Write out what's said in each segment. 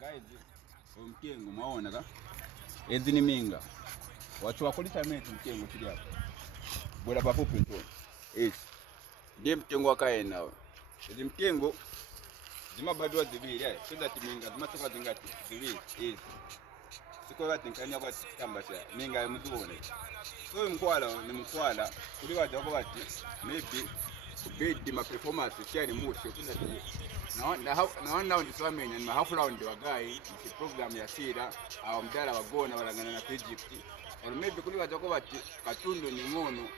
Guys, mkengo maona ka ezi ni minga watu wakulita metu mkengo kili hapa bora pafupi tu ndiye mkengo wakae nao ezi mkengo zima badwa zibili sasa timinga zima soka zingati zibili siko wati nkanya kwa tamba cha minga mtuone so ni mkwala kuli wajako wati maybe bid ma performance share mushi kuna naona ndiswamenya ni half round wa guy ni program ya sira au mdala wagona walangana na Egypt or maybe kuli wajako wati katundu ni ngono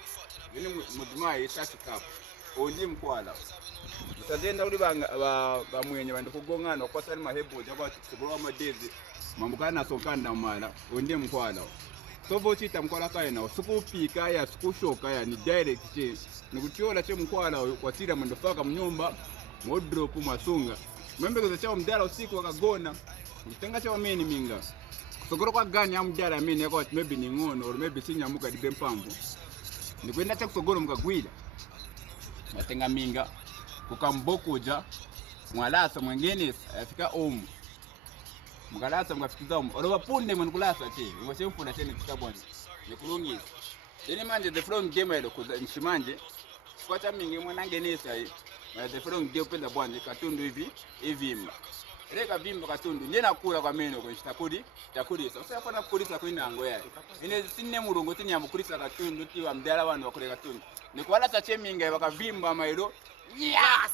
yini mudumai sasa cup onye mkwala mutagenda uli ba mwenye bandu kugongana kwa sali mahebo jaba kubwa madezi mamukana sokanda mala onye mkwala so bochita mkwala kaina sikupika ya sikushoka ya ni direct je nikuchiola che mkwala kwa sira mandofaka mnyumba modrop masunga membe kwa chao mdala usiku wakagona mtenga chao mini minga sokoro kwa gani ya mdala mini yako maybe ni ngono or maybe sinyamuka dibe mpamvu nikwenda cha kusogoro mkagwila matenga minga kukambokuja mwalasa mwengine afika mgalasa mkafikiza oroba punde mwankulasa che ngoshe mfuna chene kitabwani nikulungi deni manje the from game ile kuza nshimanje kwa cha mingi mwanange nesa hii the from game penda bwani katundu hivi mba reka vimba katundu ndena kula kwa meno kwa chitakudi takulisa sasa fana kulisa kwina ngo yae ine sinne mulungu tinyambu kulisa katundu tiwa mdala wanu wakule katundu nikwala cha cheminga bakavimba mailo yes